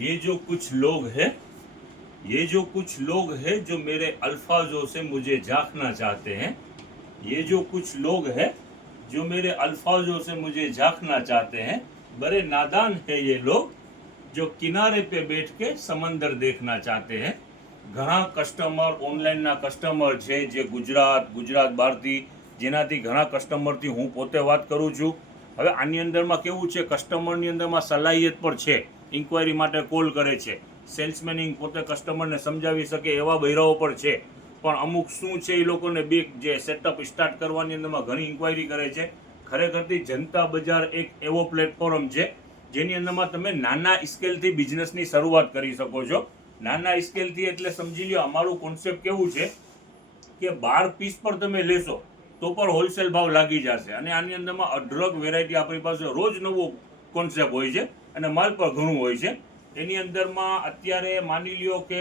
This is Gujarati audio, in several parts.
ये जो कुछ लोग हैं, ये जो कुछ लोग हैं जो मेरे अल्फाजों से मुझे झांकना चाहते हैं, ये जो कुछ लोग हैं जो मेरे अल्फाजों से मुझे झांकना चाहते हैं, बड़े नादान है ये लोग जो किनारे पे बैठ के समंदर देखना चाहते हैं. ઘણા કસ્ટમર ઓનલાઈનના કસ્ટમર છે જે ગુજરાત બહારથી જેનાથી ઘણા કસ્ટમરથી હું પોતે વાત કરું છું. હવે આની અંદરમાં કેવું છે, કસ્ટમરની અંદરમાં સલાહિયત પણ છે, ઇન્ક્વાયરી માટે કોલ કરે છે, સેલ્સમેનિંગ પોતે કસ્ટમરને સમજાવી શકે એવા બૈરાઓ પણ છે. પણ અમુક શું છે, એ લોકોને બીક જે સેટઅપ સ્ટાર્ટ કરવાની અંદરમાં ઘણી ઇન્ક્વાયરી કરે છે. ખરેખરથી જનતા બજાર એક એવો પ્લેટફોર્મ છે જેની અંદરમાં તમે નાના સ્કેલથી બિઝનેસની શરૂઆત કરી શકો છો. નાના સ્કેલથી એટલે સમજી લો અમારું કોન્સેપ્ટ કેવું છે કે 12 પીસ પર તમે લેશો તો પણ હોલસેલ ભાવ લાગી જશે. અને આની અંદરમાં અઢળક વેરાયટી આપણી પાસે રોજ નવો કોન્સેપ્ટ હોય છે અને માલ પણ ઘણું હોય છે. એની અંદરમાં અત્યારે માની લ્યો કે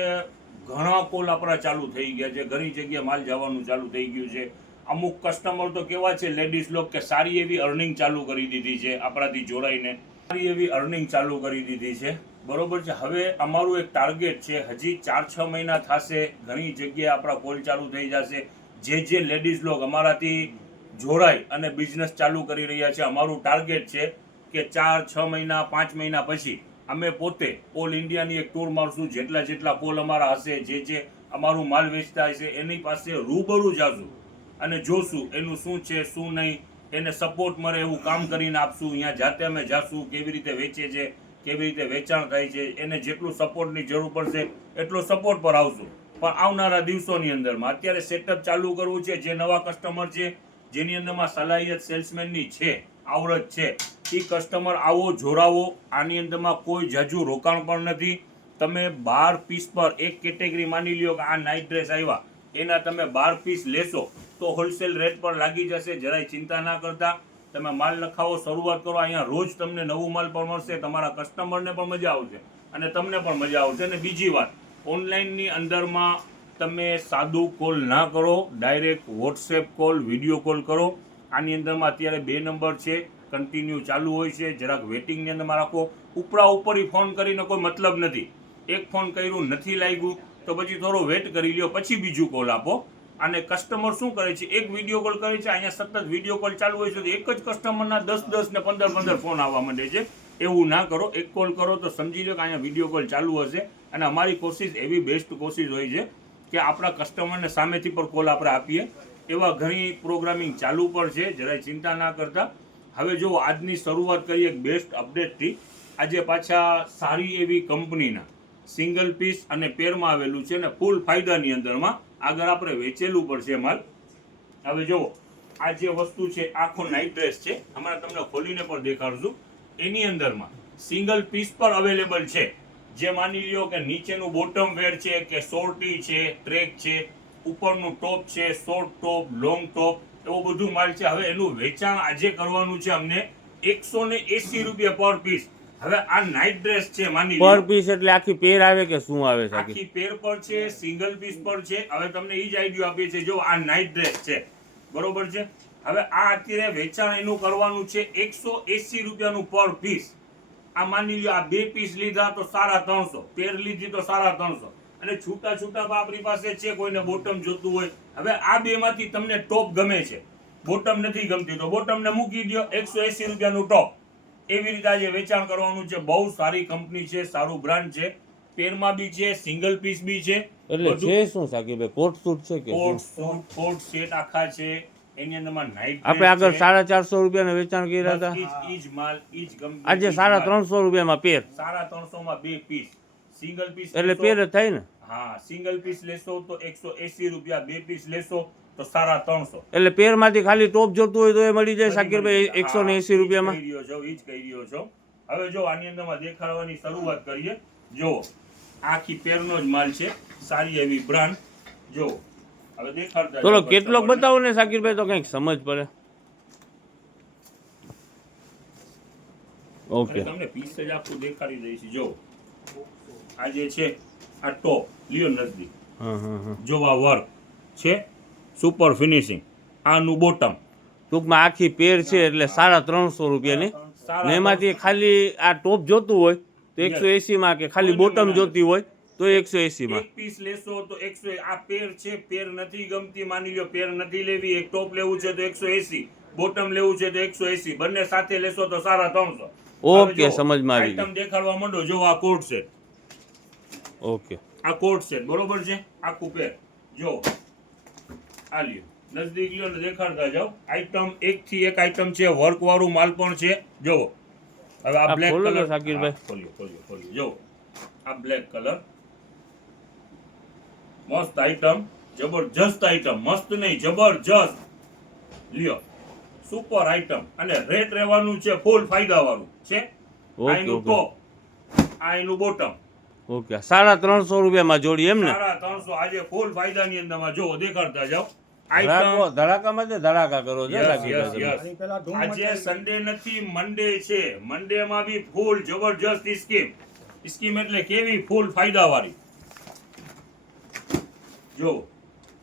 ઘણા કોલ આપણા ચાલુ થઈ ગયા છે, ઘણી જગ્યાએ માલ જવાનું ચાલુ થઈ ગયું છે. અમુક કસ્ટમર તો કેવા છે લેડીઝ લોક કે સારી એવી અર્નિંગ ચાલુ કરી દીધી છે, આપણાથી જોડાઈને સારી એવી અર્નિંગ ચાલુ કરી દીધી છે. બરોબર છે. હવે અમારું એક ટાર્ગેટ છે, હજી 4-6 મહિના થશે, ઘણી જગ્યાએ આપણા કોલ ચાલુ થઈ જશે. જે લેડીઝ લોક અમારાથી જોડાય અને બિઝનેસ ચાલુ કરી રહ્યા છે, અમારું ટાર્ગેટ છે કે 4-6 મહિના 5 મહિના પછી અમે પોતે ઓલ ઇન્ડિયાની એક ટૂર મારશું. જેટલા કોલ અમારા હશે, જે અમારું માલ વેચતા હશે એની પાસે રૂબરૂ જાશું અને જોશું એનું શું છે શું નહીં, એને સપોર્ટ મળે એવું કામ કરીને આપશું. અહીંયા જાતે અમે જાશું, કેવી રીતે વેચે છે, કેવી રીતે વેચાણ થાય છે, એને જેટલું સપોર્ટની જરૂર પડશે એટલો સપોર્ટ પર આવશું. પણ આવનારા દિવસોની અંદરમાં અત્યારે સેટઅપ ચાલુ કરવું છે. જે નવા કસ્ટમર છે જેની અંદરમાં સલાહિયત સેલ્સમેનની છે, આવડત છે, એ કસ્ટમર આવો જોડાવો. આની અંદરમાં કોઈ જાજુ રોકાણ પણ નથી. તમે 12 પીસ પર એક કેટેગરી માની લ્યો કે આ નાઇટ ડ્રેસ આવ્યા, એના તમે 12 પીસ લેશો તો હોલસેલ રેટ પર લાગી જશે. જરાય ચિંતા ના કરતા, તમે માલ લખાવો, શરૂઆત કરો. અહીંયા રોજ તમને નવું માલ પણ મળશે, તમારા કસ્ટમરને પણ મજા આવશે અને તમને પણ મજા આવશે. અને બીજી વાત, ઓનલાઈનની અંદરમાં તમે સાદું કોલ ના કરો, direct WhatsApp call, video call કરો. આની અંદરમાં અત્યારે 2 નંબર છે, કન્ટિન્યુ ચાલુ હોય છે. જરાક વેટિંગની અંદરમાં રાખો. ઉપરા ઉપરી ફોન કરીને કોઈ મતલબ નથી. એક ફોન કર્યું નથી લાગ્યું તો પછી થોડો વેટ કરી લ્યો, પછી બીજું કોલ આપો. અને કસ્ટમર શું કરે છે, એક વિડીયો કોલ કરે છે, અહીંયા સતત વિડીયો કોલ ચાલુ હોય છે, તો એક જ કસ્ટમરના 10 ને 15 ફોન આવવા માંડે છે. એવું ના કરો. એક કોલ કરો તો સમજી લો કે અહીંયા વિડીયો કોલ ચાલુ હશે. અને અમારી કોશિશ એવી બેસ્ટ કોશિશ હોય છે કે આપણા કસ્ટમરને સામેથી પણ કોલ આપણે આપીએ. એવા ઘણી પ્રોગ્રામિંગ ચાલુ પણ છે, જરાય ચિંતા ના કરતા. હવે જો આજની શરૂઆત કરીએ એક બેસ્ટ અપડેટથી. આજે પાછા સારી એવી કંપનીના સિંગલ પીસ અને પેરમાં આવેલું છે ને ફૂલ ફાયદાની અંદરમાં. આગળ આપણે વેચેલું પડશે માલ. હવે જુઓ, આ જે વસ્તુ છે આખો નાઇટ ડ્રેસ છે, હમણાં તમને ખોલીને પણ દેખાડશું. એની અંદરમાં સિંગલ પીસ પર અવેલેબલ છે. જે માની લ્યો કે નીચેનું બોટમ વેર છે, કે શોર્ટી છે, ટ્રેક છે, ઉપરનું ટોપ છે, શોર્ટ ટોપ, લોંગ ટોપ, એવું બધું માલ છે. હવે એનું વેચાણ આજે કરવાનું છે અમને 180 રૂપિયા પર પીસ. હવે આ નાઇટ ડ્રેસ છે, માની પર પીસ એટલે આખી પેર આવે કે શું આવે છે? આખી પેર પર છે, સિંગલ પીસ પર છે. હવે તમને એ જ આઈડિયા આપીએ છે. જો આ નાઇટ ડ્રેસ છે, બરોબર છે. હવે આ અત્યારે વેચાણ એનું કરવાનું છે 180 રૂપિયાનું પર પીસ. આ માની લ્યો આ 2 પીસ લીધા તો 350, પેર લીધી તો 350, અને છૂટા આપણી પાસે છે. કોઈને બોટમ જોતું હોય, હવે આ બે માંથી તમને ટોપ ગમે છે, બોટમ નથી ગમતી તો બોટમને મૂકી દો, 180 રૂપિયાનું ટોપ. એવી રીતે આજે વેચાણ કરવાનું છે. બહુ સારી કંપની છે, સારું બ્રાન્ડ છે. પેરમાં બી છે, સિંગલ પીસ બી છે. એટલે છે શું સાકીભાઈ, કોટ સૂટ છે કે કોટ સેટ આખા છે. એની અંદરમાં નાઇટ આપણે આગળ 450 રૂપિયાના વેચાણ કર્યા હતા. ઈજ માલ, ઈજ કંપની. આજે 350 રૂપિયામાં પેર, 350 માં 2 પીસ. સિંગલ પીસ એટલે પેર જ થાય ને? હા, સિંગલ પીસ લેશો તો 180 રૂપિયા, 2 પીસ લેશો તો 350. એટલે પેર માંથી ખાલી ટોપ જોતું હોય તો એ મળી જાય સાકીરભાઈ 180 રૂપિયામાં? ઈ જ કહી રહ્યો છો. હવે જો આની અંદરમાં દેખાડવાની શરૂઆત કરીએ. જો આખી પેરનો જ માલ છે, સારી એવી બ્રાન્ડ. જો હવે દેખાડતા થોડો કેટલોક બતાવો ને સાકીરભાઈ, તો કંઈક સમજ પડે. ઓકે, તમને પીસ જ આખું દેખાડી દઈશ. જો આ જે છે આ ટોપ લ્યો નજદીક. જો આ વર્ક છે, સુપર ફિનિશિંગ. આનું બોટમ. ટૂંકમાં આખી પેર છે એટલે 350 રૂપિયાની. સારા ને એમાંથી ખાલી આ ટોપ જોતું હોય તો 180 માં કે ખાલી બોટમ જોતી હોય તો 180 માં. એક પીસ લેશો તો 100. આ પેર છે, પેર નથી ગમતી, માની લો પેર નથી લેવી, એક ટોપ લેવું છે તો 180, બોટમ લેવું છે તો 180, બંને સાથે લેશો તો સારા 300. ઓકે, સમજમાં આવી ગયું. આઈટમ દેખાડવા માંડો. જો આ કોટ સેટ, ઓકે, આ કોટ સેટ બરોબર છે, આખું પેર જો આ લ્યો, નજદીક લ્યો ને દેખાડતા જાઓ. આઈટમ એક થી એક આઈટમ છે, વર્ક વાળું માલ પણ છે. જો હવે આ બ્લેક ખોલો કલર, તો શાકિરભાઈ. ખોલ્યો જો આ બ્લેક કલર, મસ્ત આઈટમ, જબરજસ્ત આઈટમ, મસ્ત નહીં જબરજસ્ત. લ્યો સુપર આઈટમ, અને રેટ રહેવાનું છે ફૂલ ફાયદા વાળું છે. આ ઓકે એનું ઓકે ટોપ, આ એનું બોટમ. ઓકે, 350 રૂપિયામાં જોડી એમ ને? 350 આજે ફૂલ ફાયદાની અંદરમાં જો દેખાડતા જાઓ. ધડાકામાં તો ધડાકા કરો છો Yes, શાકિરભાઈ yes, તમે. yes. આજે સન્ડે નથી, મંડે છે. મંડે માં બી ફૂલ જબરજસ્ત સ્કીમ. સ્કીમ એટલે કેવી? ફૂલ ફાયદા વાળી. જો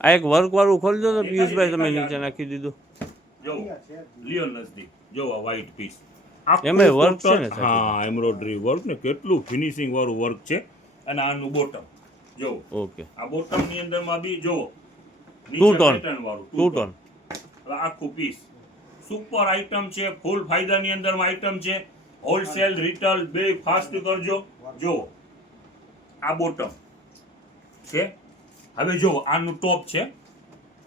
આ એક વર્ક વાળું ખોલજો તો પિયુષભાઈ તમે નીચે નાખી દીધું. જો લિયો નજદીક જો આ વ્હાઈટ પીસ એમાં work છે ને? હા, એમ્બ્રોઇડરી વર્ક ને કેટલું ફિનિશિંગ વાળું વર્ક છે. અને આનું બોટમ જો, ઓકે, આ બોટમ ની અંદર માં બી જો Two tone. વાળું ટુ ટોન. હવે આખું પીસ સુપર આઈટમ છે, ફૂલ ફાયદાની અંદરમાં આઈટમ છે. હોલસેલ રિટેલ બે ફાસ્ટ કરજો. જો આ બોટમ છે. હવે જો આનું ટોપ છે.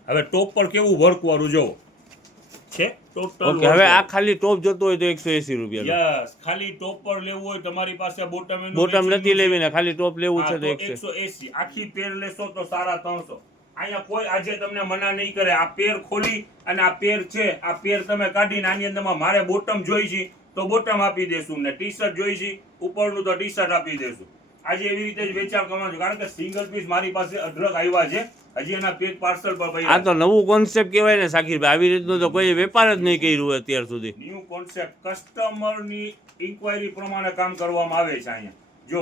હવે ટોપ પર કેવું વર્ક વાળું જો છે ટોટલ. ઓકે, હવે આ ખાલી ટોપ જોતો હોય તો 180 રૂપિયા. યસ, ખાલી ટોપ પર લેવું હોય તમારી પાસે બોટમ એનું બોટમ matching નથી લેવી ને ખાલી ટોપ લેવું હા, છે તો તો 180. 180 આખી પેર લેશો તો સારા 300. અહીંયા કોઈ આજે તમને મના નહીં કરે. આ પેર ખોલી અને આ પેર છે, આ પેર તમે કાઢીને આની અંદરમાં મારે બોટમ જોઈ છે તો બોટમ આપી દેશું, ને ટી શર્ટ જોઈ છે ઉપરનું તો ટી શર્ટ આપી દેશું. આજે એવી રીતે જ વેચાણ કરવાનું છે, કારણ કે સિંગલ પીસ મારી પાસે અઢળક આવ્યા છે. હજી એના પેક પાર્સલ પર ભાઈ આ તો નવું કોન્સેપ્ટ કહેવાય ને શાકિરભાઈ. આવી રીતનું તો કોઈ વેપાર જ નહીં કર્યું હોય અત્યાર સુધી. ન્યુ કોન્સેપ્ટ, કસ્ટમરની ઇન્ક્વાયરી પ્રમાણે કામ કરવામાં આવે છે અહીંયા. જો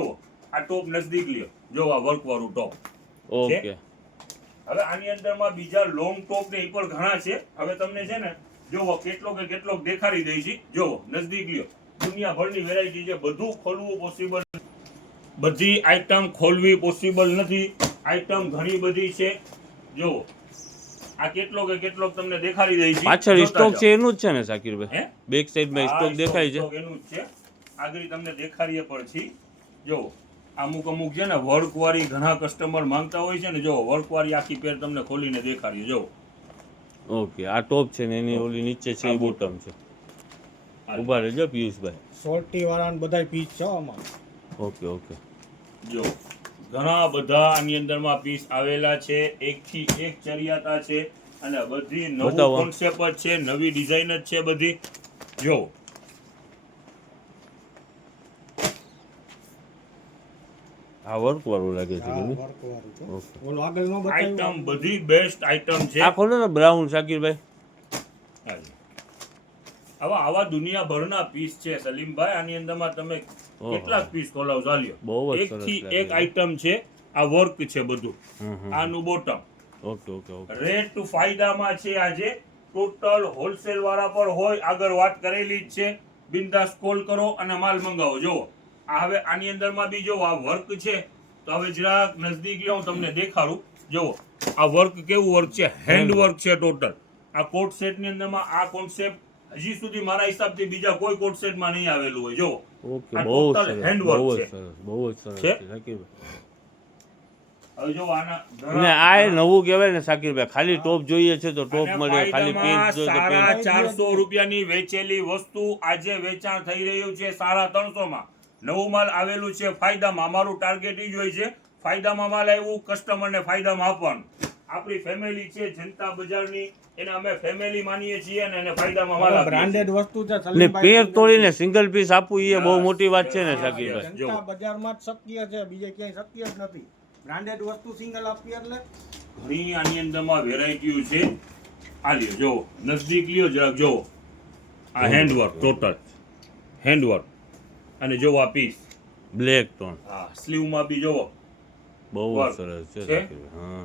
આ ટોપ નજદીક લ્યો, જો આ વર્ક વાળું ટોપ. ઓકે, હવે આની અંદરમાં બીજા લોંગ ટોપ ને એ પણ ઘણા છે. હવે તમને છે ને જોવો કેટલોક દેખાડી દઈ છે. જોવો નજદીક લ્યો, દુનિયાભરની વેરાયટી છે. બધું ખોલવું પોસિબલ, બધી આઈટમ ખોલવી પોસિબલ નથી. આઈટમ ઘણી બધી છે. જોવો આ કેટલોક તમને દેખાડી દઈ છે. પાછળ જોતા સ્ટોક જાઓ. છે એનું જ છે ને શાકિરભાઈ? હે? બેક સાઈડમાં હા, સ્ટોક દેખાય છે. stock એનું જ છે. આગળ તમને દેખાડીએ પછી. જો અમુક છે ને વર્ક વાળી ઘણા કસ્ટમર માંગતા હોય છે ને. જો વર્ક વાળી આખી પેર તમને ખોલીને દેખાડીએ. જો ઓકે, આ ટોપ છે ને એની ઓલી નીચે છે એ બોટમ છે. ઉભા રહેજો પિયુષભાઈ. સોલ્ટી વાળા બધાય પીસ છે આમાં. ઓકે ઓકે, જો ઘણા બધા આની અંદરમાં પીસ આવેલા છે. એક થી એક ચરિયાતા છે અને બધી નવું બતાવો. કોન્સેપ્ટ જ છે, નવી ડિઝાઇન જ છે બધી. જો આ વર્ક વાળું લાગે છે આ કે નહીં? વર્ક વાળું છે. ઓકે. ઓલું આગળનો આઈટમ બતાવ્યું બધી બેસ્ટ આઈટમ છે. આ ખોલો ને બ્રાઉન શાકિરભાઈ. હાજી. આવા દુનિયાભરના પીસ છે સલીમભાઈ. આની અંદરમાં તમે કેટલાક પીસ ખોલાવ ચાલ્યો. બહુ જ એક સરસ થી લાગે એક છે. આઈટમ છે. આ વર્ક છે બધું. હમ. આનું bottom okay okay okay, rate ફાયદામાં છે. આજે ટોટલ હોલસેલ વાળા પર હોય, આગળ વાત કરેલી જ છે. બિંદાસ કોલ કરો અને માલ મંગાવો. જો આ હવે આની અંદરમાં બી જો આ વર્ક છે તો હવે જરાક નજદીક લો, હું તમને દેખાડું. જો આ વર્ક કેવું વર્ક છે? હેન્ડ વર્ક છે ટોટલ. આ કોટ સેટ ની અંદરમાં આ કોન્સેપ્ટ હજી સુધી મારા હિસાબથી બીજા કોઈ કોટ સેટમાં નહીં આવેલું હોય. જો ઓકે, આ બહુ total સરસ, handwork બહુ જ છે. સરસ, બહુ જ સરસ છે? છે શાકિરભાઈ. હવે જો આના ને આ એ નવું કહેવાય ને શાકિરભાઈ. ખાલી ટોપ જોઈએ છે તો ટોપ અને મળે, ખાલી ફાયદામાં પેન્ટ જોઈએ તો સાડા પેન્ટ. 400 રૂપિયાની વેચેલી વસ્તુ આજે વેચાણ થઈ રહ્યું છે સાડા 300 માં. નવું માલ આવેલું છે ફાયદામાં. અમારું ટાર્ગેટ ઈ જ હોય છે, ફાયદામાં માલ આવ્યું કસ્ટમરને ફાયદામાં આપવાનું. આપણી ફેમિલી છે જનતા બજારની, એને અમે ફેમિલી માનીએ છીએ અને એને ફાયદામાં માલ આપીએ છીએ. બ્રાન્ડેડ વસ્તુ છે ને સલીમભાઈ. પેર તોડીને સિંગલ પીસ આપવું એ બહુ મોટી વાત છે ને હા, શાકિરભાઈ. જનતા બજારમાં જ શક્ય છે, બીજે ક્યાંય શક્ય જ નથી. બ્રાન્ડેડ વસ્તુ સિંગલ આપી એટલે ઘણી આની અંદરમાં વેરાયટીઓ છે. આ લ્યો જો નજદીક લ્યો જરાક જો આ હેન્ડવર્ક, ટોટલ હેન્ડવર્ક. અને જો આ પીસ બ્લેક ટોન હા સ્લીવમાં બી જોવો બહુ જ વર્ક સરસ છે છે? શાકિરભાઈ. હા,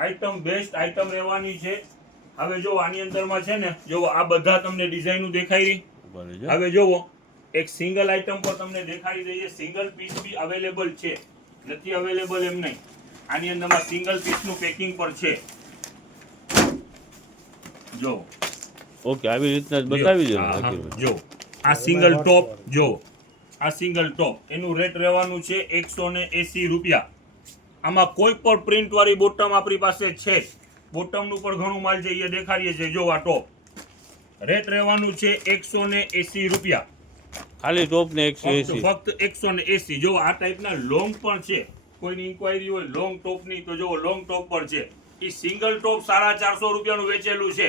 આઈટમ બેસ્ટ આઈટમ રહેવાની છે. હવે જો આની અંદરમાં છે ને જો આ બધા તમને ડિઝાઇનો દેખાઈ રહી. ઉપર છે. હવે જોવો એક સિંગલ આઈટમ પર તમને દેખાડી દઈએ, સિંગલ પીસ બી અવેલેબલ છે, નથી અવેલેબલ એમ નહીં. આની અંદરમાં સિંગલ પીસનું પેકિંગ પર છે. જો ઓકે, આવી રીતના જ બતાવી દો હા, હા, શકીરભાઈ. જો આ સિંગલ ટોપ, જો આ સિંગલ ટોપ એનું રેટ રહેવાનું છે 180 રૂપિયા. આમાં કોઈ પણ પ્રિન્ટ વાળી બોટમ આપણી પાસે છે. બોટમનું પણ ઘણું માલ છે, એ દેખાડીએ છીએ. જો આ ટોપ રેટ રહેવાનું છે 180 રૂપિયા. ખાલી ટોપ ને 180. ફક્ત 180. જો આ ટાઈપના લોંગ પણ છે, કોઈની ઇન્ક્વાયરી હોય લોંગ ટોપની તો જો લોંગ ટોપ પણ છે. એ સિંગલ ટોપ 450 રૂપિયાનું વેચેલું છે.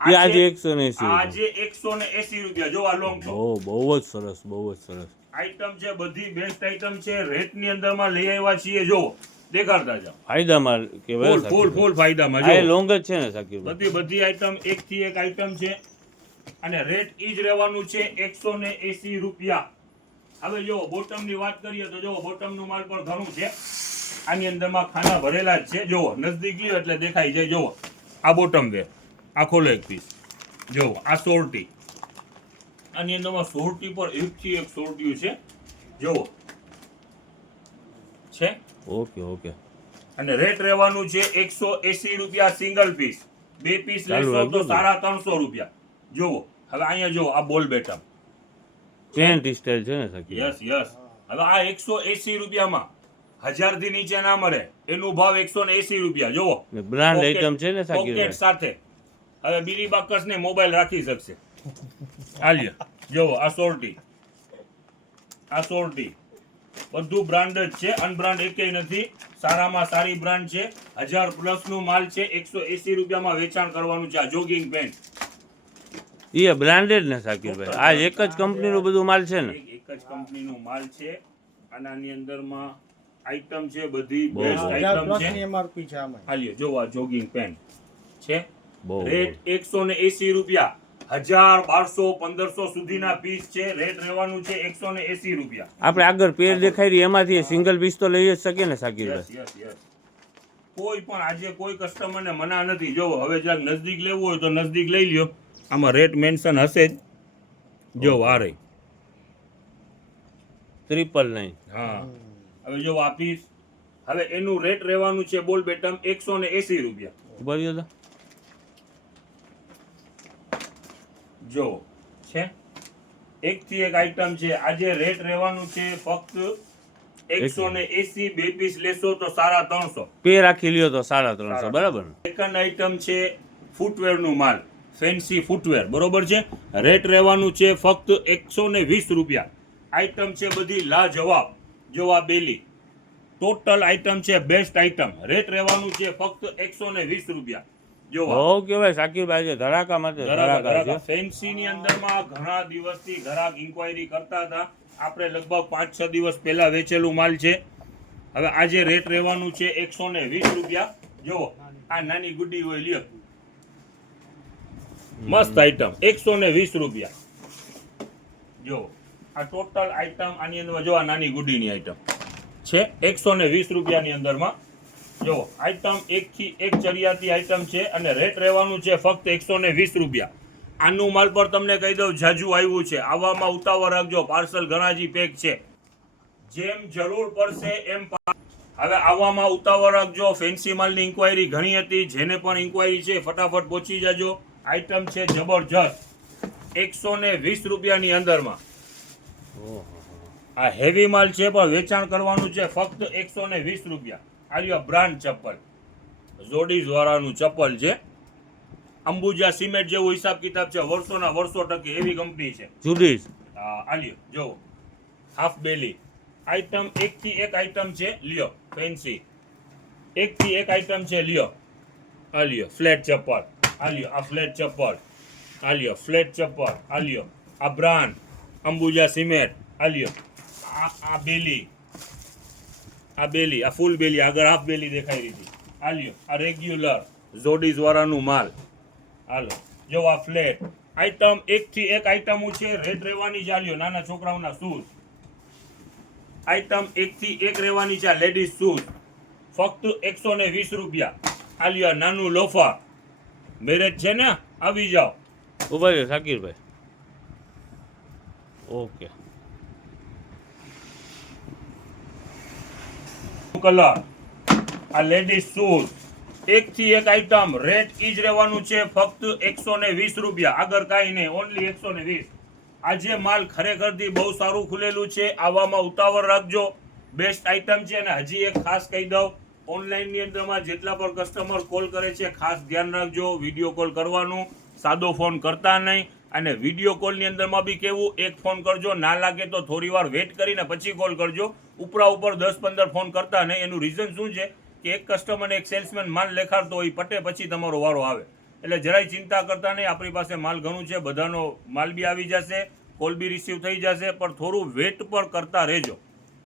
એ આજે 180. આજે 180 રૂપિયા. જો આ લોંગ ટોપ બહુ જ સરસ, બહુ જ સરસ આઈટમ છે, બધી બેસ્ટ આઈટમ છે. રેટની અંદરમાં લઈ આવ્યા છીએ. જો દેખાડતા જાઓ. ફાયદામાં કહેવાય. ફૂલ ફાયદામાં. આ જો લોંગ જ છે ને શકીરભાઈ? બધી આઈટમ એકથી એક આઈટમ છે અને રેટ ઈ જ રહેવાનું છે 180 રૂપિયા. હવે જો બોટમની વાત કરીએ તો જો બોટમનું માલ પણ ઘણું છે. આની અંદરમાં ખાના ભરેલા જ છે. જો નજદીક લ્યો એટલે દેખાય જાય. જો આ બોટમ વેર, આ ખોલો એક પીસ. જો આ સોરટી, આની અંદરમાં સોરટી પર એકથી એક સોરટીયું છે. જો છે. ઓકે. અને રેટ રહેવાનું છે 180 રૂપિયા સિંગલ પીસ. 2 પીસ લેશો તો 350 રૂપિયા. જુઓ હવે અહીંયા જો આ બોલ બેટમ પેન્ટ સ્ટાઇલ છે ને શકીરભાઈ? યસ. હવે આ 180 રૂપિયામાં 1000 થી નીચે ના મળે. એનું ભાવ 180 રૂપિયા. જુઓ બ્રાન્ડ આઈટમ છે ને પોકેટ શકીરભાઈ? સાથે. હવે બીરી બાકસ ને મોબાઈલ રાખી શકશે. આલિયા જુઓ આ સોરટી, આ સોરટી બધું બ્રાન્ડ જ છે, અનબ્રાન્ડ એકેય નથી. સારામાં સારી બ્રાન્ડ છે. 1000 પ્લસ નું માલ છે. 180 રૂપિયામાં વેચાણ કરવાનું છે. આ જોગિંગ પેન્ટ એ બ્રાન્ડેડ ને શકીરભાઈ? આ એક જ કંપનીનું બધું માલ છે ને? એક જ કંપનીનું માલ છે. આનાની અંદરમાં આઈટમ છે, બધી બહુ બેસ્ટ આઈટમ પ્લસ છે. ની એમઆરપી છે આમાં. આલિયો જો આ જોગિંગ પેન્ટ છે. બહુ રેટ 180 રૂપિયા. 1000, 1200, 1500 સુધીના પીસ છે. રેટ રહેવાનું છે 180 રૂપિયા. આપણે આગળ પેર દેખાઈ રહી એમાંથી સિંગલ પીસ તો લઈ જ શકીએ ને શકીરભાઈ? યસ. કોઈ પણ આજે કોઈ કસ્ટમરને મના નથી. જો હવે જરાક નજદીક લેવું હોય તો નજદીક લઈ લ્યો. આમાં રેટ મેન્શન હશે જ. જો આ રહી 999. હા. હવે જો આ પીસ, હવે એનું રેટ રહેવાનું છે બોલ બેટમ 180 રૂપિયા. બરાબર છે? જો છે એકથી એક આઈટમ છે. આજે રેટ રહેવાનું છે ફક્ત 180. 2 પીસ લેશો તો 350. પેર આખી લ્યો તો 350. બરાબર ને? સેકન્ડ આઈટમ છે ફૂટવેર નું માલ, ફેન્સી ફૂટવેર. બરોબર છે. રેટ રહેવાનું છે ફક્ત 120 રૂપિયા. આઈટમ છે બધી લાજવાબ. જો આ બેલી ટોટલ આઈટમ છે, બેસ્ટ આઈટમ. રેટ રહેવાનું છે ફક્ત 120 રૂપિયા. જો બહુ કહેવાય શકીરભાઈ છે. ધડાકા માટે ધડાકા છે. ફેન્સી ની અંદરમાં ઘણા દિવસથી ગ્રાહક ઇન્ક્વાયરી કરતા હતા. આપણે લગભગ 5-6 દિવસ પહેલા વેચેલું માલ છે. હવે આજે રેટ રહેવાનું છે 120 રૂપિયા. જો આ નાની ગુડી હોય લ્યો, મસ્ત આઈટમ 120 રૂપિયા. જો આ ટોટલ આઈટમ આની અંદર જો આ નાની ગુડીની આઈટમ છે 120 રૂપિયાની અંદરમાં. જો આઈટમ એકથી એક ચરિયાતી આઈટમ છે અને રેટ રહેવાનું છે ફક્ત 120 રૂપિયા. આનું માલ પર તમને કહી દઉં જાજુ આવ્યું છે. આવામાં ઉતાવળ રાખજો, પાર્સલ ઘણાજી પેક છે. જેમ જરૂર પડશે એમ. હવે આવવામાં ઉતાવળ રાખજો. ફેન્સી માલની ઇન્ક્વાયરી ઘણી હતી. જેને પણ ઇન્ક્વાયરી છે ફટાફટ પહોંચી જાજો. આઈટમ છે જબરજસ્ત 120 રૂપિયાની અંદરમાં. આ હેવી માલ છે પણ વેચાણ કરવાનું છે ફક્ત 120 રૂપિયા. આ બ્રાન્ડ ચપ્પલ, જોડીઝ વાળાનું ચપ્પલ છે. અંબુજા સિમેન્ટ જેવું હિસાબ કિતાબ છે. વર્ષોના વર્ષો ટકે એવી કંપની છે. જુડીઝ. આલ્યો જો હાફ બેલી આઈટમ, એકથી એક આઈટમ છે. લ્યો ફેન્સી, એકથી એક આઈટમ છે. લ્યો આ લ્યો ફ્લેટ ચપ્પલ. આ લ્યો આ ફ્લેટ ચપ્પલ. આ લ્યો ફ્લેટ ચપ્પલ. આ લ્યો આ બ્રાન્ડ અંબુજા સિમેન્ટ. આ લ્યો આ બેલી, આ બેલી, આ ફૂલ બેલી. આગળ હાફ બેલી દેખાઈ રહી હતી. આ લ્યો આ રેગ્યુલર જોડીઝ વાળાનું માલ. હાલો જો આ ફ્લેટ આઈટમ, એકથી એક આઈટમો છે. રેટ રહેવાની ચાલ્યો. નાના છોકરાઓના શૂઝ આઈટમ એકથી એક રહેવાની છે. લેડીઝ શૂઝ ફક્ત 120 રૂપિયા. આ લ્યો નાનું લોફર. મેરેજ છે ને, આવી જાઓ. ઉભા રહ્યો શકીરભાઈ. ઓકે. કલર આ લેડીઝ શૂઝ એક થી એક આઈટમ રેટ ઈ જ રહેવાનું છે ફક્ત 120 રૂપિયા, આગળ કાંઈ નહીં, ઓનલી 120. આજે માલ ખરેખરથી બહુ સારું ખુલેલું છે, આવામાં ઉતાવળ રાખજો. બેસ્ટ આઈટમ છે. અને હજી એક ખાસ કહી દઉં, ઓનલાઈનની અંદરમાં જેટલા પણ કસ્ટમર કોલ કરે છે ખાસ ધ્યાન રાખજો, વિડીયો કોલ કરવાનું, સાદો ફોન કરતા નહીં. અને વિડીયો કોલની અંદરમાં બી કેવું, એક ફોન કરજો, ના લાગે તો થોડી વાર વેટ કરીને પછી કોલ કરજો. ઉપરા ઉપર 10-15 ફોન કરતા નહીં. એનું રીઝન શું છે કે એક કસ્ટમરને એક સેલ્સમેન માલ લેખાડતો હોય, પટે પછી તમારો વારો આવે. એટલે જરાય ચિંતા કરતા નહીં, આપણી પાસે માલ ઘણું છે, બધાનો માલ બી આવી જશે, કોલ બી રિસીવ થઈ જશે, પણ થોડું વેટ પણ કરતા રહેજો.